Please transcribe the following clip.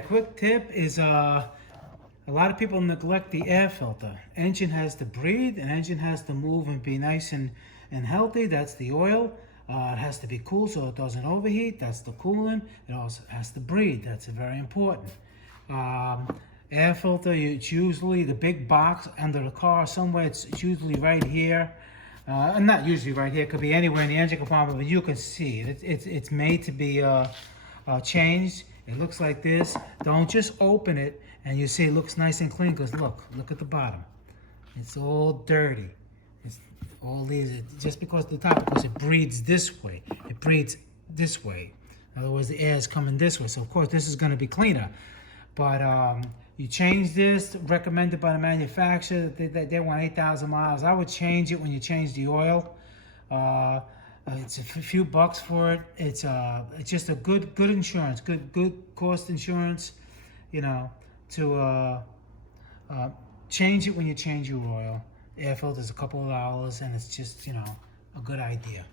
a quick tip is a lot of people neglect the air filter. Engine has to breathe, an engine has to move and be nice and healthy. That's the oil. It has to be cool so it doesn't overheat. That's the coolant. It also has to breathe. That's very important. Air filter, it's usually the big box under the car somewhere. It's usually right here. Not usually right here. It could be anywhere in the engine compartment, but you can see it. It's made to be changed. It looks like this. Don't just open it and you see it looks nice and clean, because look at the bottom. It's all dirty. It's all these, just because the top, because it breathes this way. It breathes this way. In other words, the air is coming this way. So of course this is going to be cleaner. But you change this, recommended by the manufacturer. They want 8,000 miles. I would change it when you change the oil. It's a few bucks for it. It's just a good insurance, good cost insurance, you know, to change it when you change your oil. Air filter is a couple of dollars, and it's just, you know, a good idea.